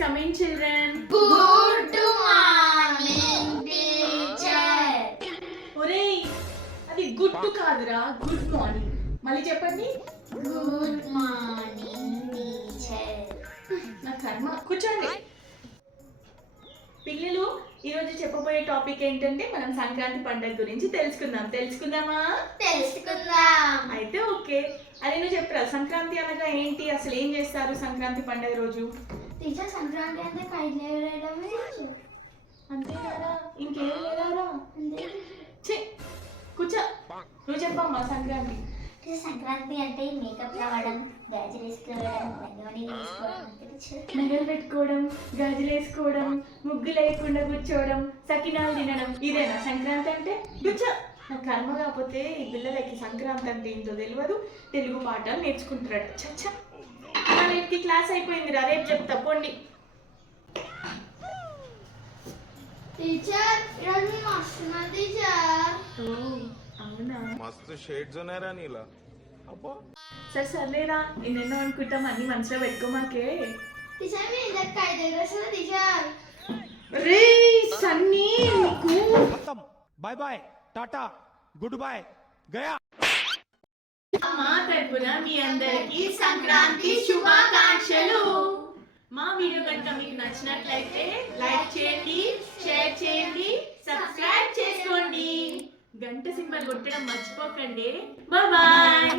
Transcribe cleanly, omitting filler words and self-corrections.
come in, children. Good morning, teacher. ఒరేయ్ అది good కాదురా, గుడ్ మార్నింగ్. మళ్ళీ చెప్పండి. Good morning, teacher. నా కర్మ. కూర్చోండి. పిల్లలు, ఈరోజు చెప్పబోయే టాపిక్ ఏంటంటే మనం సంక్రాంతి పండుగ గురించి తెలుసుకుందామా? తెలుసుకుందాం. అయితే ఓకే. అది నువ్వు చెప్పరా, సంక్రాంతి అనగా ఏంటి, అసలు ఏం చేస్తారు సంక్రాంతి పండుగ రోజు? టీచర్, సంక్రాంతి అంటే కైట్లు ఎగరేయడమే. అంతే కదా, ఇంకేం లేదారా? అంతే. ఛీ, కూర్చో. నువ్వు చెప్పమ్మా సంక్రాంతి. సంక్రాంతి అంటే మేకప్ రావడం, గాజులు వేసుకోవడం, రంగవల్లి వేసుకోవడం అంటే టీచర్. మెడలు పెట్టుకోవడం, గాజులు వేసుకోవడం, ముగ్గులు వేయకుండా కూర్చోవడం, సకినాలు తినడం, ఇదేనా సంక్రాంతి అంటే? కూర్చో. నా కర్మ కాకపోతే ఈ పిల్లలకి సంక్రాంతి అంటే ఏంటో తెలియదు, తెలుగు పాఠాలు నేర్చుకుంటారట. చచ్చా, రేపుకి క్లాస్ అయిపోయిందిరా, రేపు చెప్తా పోండి. టీచర్, ఈరోజు వస్తున్నా టీచర్. ఓ అవునా, మస్తు షేడ్స్ ఉన్నాయరా నీలా. అబ్బా సరే సర్లేరా, ఎన్నెన్నో అనుకుంటాం, అన్ని మనసులో పెట్టుకోమాకే. టీచర్, మీ ఇందాక కైట్ ఎగరేస్తున్నా టీచర్. రే సన్నీ, నీకు खत्म, bye bye, tata, good bye, गया। మా తరపున మీ అందరికీ సంక్రాంతి శుభాకాంక్షలు. మా వీడియో కనుక మీకు నచ్చినట్లయితే లైక్ చేయండి, షేర్ చేయండి, సబ్స్క్రైబ్ చేసుకోండి, గంట సింబల్ కొట్టడం మర్చిపోకండి. Bye bye.